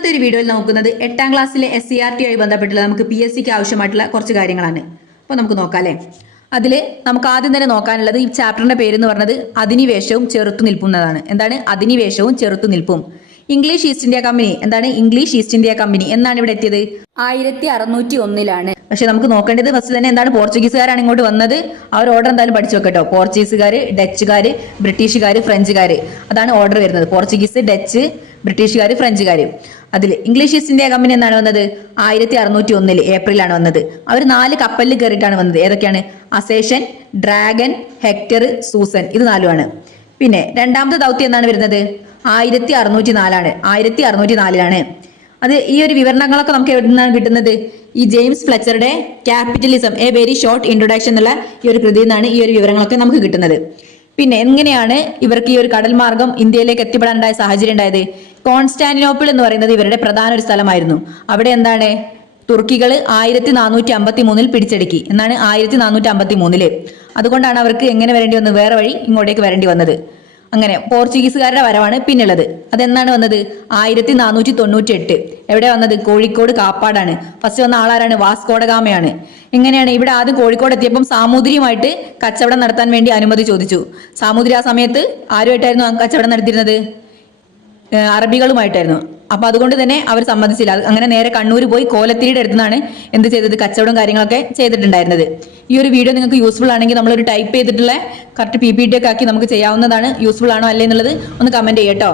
ഇന്നത്തെ ഒരു വീഡിയോയിൽ നോക്കുന്നത് എട്ടാം ക്ലാസ്സിലെ എസ് സി ആർ ടി ആയി ബന്ധപ്പെട്ടുള്ള നമുക്ക് പി എസ് സിക്ക് ആവശ്യമായിട്ടുള്ള കുറച്ച് കാര്യങ്ങളാണ്. അപ്പോൾ നമുക്ക് നോക്കാം അല്ലേ? അതിൽ നമുക്ക് ആദ്യം തന്നെ നോക്കാനുള്ളത് ഈ ചാപ്റ്ററിന്റെ പേര് എന്ന് പറഞ്ഞത് അധിനിവേശവും ചെറുത്തു നിൽപ്പും എന്നതാണ് എന്താണ്? അധിനിവേശവും ചെറുത്തു നിൽപ്പും. ഇംഗ്ലീഷ് ഈസ്റ്റ് ഇന്ത്യ കമ്പനി എന്താണ്? ഇംഗ്ലീഷ് ഈസ്റ്റ് ഇന്ത്യ കമ്പനി എന്നാണ് ഇവിടെ എത്തിയത്? ആയിരത്തി അറുന്നൂറ്റി ഒന്നിലാണ് പക്ഷെ നമുക്ക് നോക്കേണ്ടത് ഫസ്റ്റ് തന്നെ എന്താണ്? പോർച്ചുഗീസുകാരാണ് ഇങ്ങോട്ട് വന്നത്. അവർ ഓർഡർ എന്തായാലും പഠിച്ചു വെക്കട്ടോ. പോർച്ചുഗീസുകാർ ഡച്ചുകാർ ബ്രിട്ടീഷുകാർ ഫ്രഞ്ചുകാർ അതാണ് ഓർഡർ വരുന്നത്. പോർച്ചുഗീസ് ഡച്ച് ബ്രിട്ടീഷുകാർ ഫ്രഞ്ചുകാർ അതിൽ ഇംഗ്ലീഷ് ഈസ്റ്റ് ഇന്ത്യ കമ്പനി എന്നാണ് വന്നത്. ആയിരത്തി അറുന്നൂറ്റി ഒന്നിൽ ഏപ്രിലാണ് വന്നത്. അവർ നാല് കപ്പലിൽ കയറിയിട്ടാണ് വന്നത്. ഏതൊക്കെയാണ്? Ascension Dragon Hector Susan. ഇത് നാലുമാണ്. പിന്നെ രണ്ടാമത്തെ ദൗത്യം എന്നാണ് വരുന്നത്? ആയിരത്തി അറുന്നൂറ്റി നാലാണ് ആയിരത്തി അറുന്നൂറ്റി നാലിലാണ് അത് ഈ ഒരു വിവരണങ്ങളൊക്കെ നമുക്ക് എവിടെ നിന്നാണ് കിട്ടുന്നത്? ഈ James ഫ്ലച്ചറുടെ capitalism. A very short introduction എന്നുള്ള ഈ ഒരു കൃതിയിൽ നിന്നാണ് ഈ ഒരു വിവരങ്ങളൊക്കെ നമുക്ക് കിട്ടുന്നത്. പിന്നെ എങ്ങനെയാണ് ഇവർക്ക് ഈ ഒരു കടൽ മാർഗം ഇന്ത്യയിലേക്ക് എത്തിപ്പെടാനുണ്ടായ സാഹചര്യം ഉണ്ടായത്? കോൺസ്റ്റാന്റിനോപ്പിൾ എന്ന് പറയുന്നത് ഇവരുടെ പ്രധാന ഒരു സ്ഥലമായിരുന്നു. അവിടെ എന്താണ്? തുർക്കികൾ ആയിരത്തി നാനൂറ്റി അമ്പത്തി മൂന്നിൽ പിടിച്ചെടുക്കി. എന്നാണ് ആയിരത്തി നാനൂറ്റി അമ്പത്തി മൂന്നിൽ അതുകൊണ്ടാണ് അവർക്ക് എങ്ങനെ വരേണ്ടി വന്നത്? വേറെ വഴി ഇങ്ങോട്ടേക്ക് വരേണ്ടി വന്നത്. അങ്ങനെ പോർച്ചുഗീസുകാരുടെ വരവാണ് പിന്നുള്ളത് അതെന്നാണ് വന്നത്? ആയിരത്തി നാനൂറ്റി തൊണ്ണൂറ്റി എട്ട് എവിടെ വന്നത്? കോഴിക്കോട് കാപ്പാടാണ്. ഫസ്റ്റ് വന്ന ആളാരാണ്? വാസ്കോടഗാമയാണ് എങ്ങനെയാണ് ഇവിടെ ആദ്യം കോഴിക്കോട് എത്തിയപ്പം സാമൂതിരിയുമായിട്ട് കച്ചവടം നടത്താൻ വേണ്ടി അനുമതി ചോദിച്ചു. സാമൂതിരി ആ സമയത്ത് ആരുമായിട്ടായിരുന്നു കച്ചവടം നടത്തിയിരുന്നത്? അറബികളുമായിട്ടായിരുന്നു. അപ്പൊ അതുകൊണ്ട് തന്നെ അവർ സമ്മതിച്ചില്ല. അങ്ങനെ നേരെ കണ്ണൂർ പോയി കോലത്തിരിയുടെ അടുത്തുനിന്നാണ് എന്ത് ചെയ്തത് കച്ചവടം കാര്യങ്ങളൊക്കെ ചെയ്തിട്ടുണ്ടായിരുന്നത്. ഈ ഒരു വീഡിയോ നിങ്ങൾക്ക് യൂസ്ഫുൾ ആണെങ്കിൽ നമ്മളൊരു ടൈപ്പ് ചെയ്തിട്ടുള്ള കറക്റ്റ് പി പി ഒക്കെ ആക്കി നമുക്ക് ചെയ്യാവുന്നതാണ്. യൂസ്ഫുൾ ആണോ അല്ലേ എന്നുള്ളത് ഒന്ന് കമന്റ് ചെയ്യട്ടോ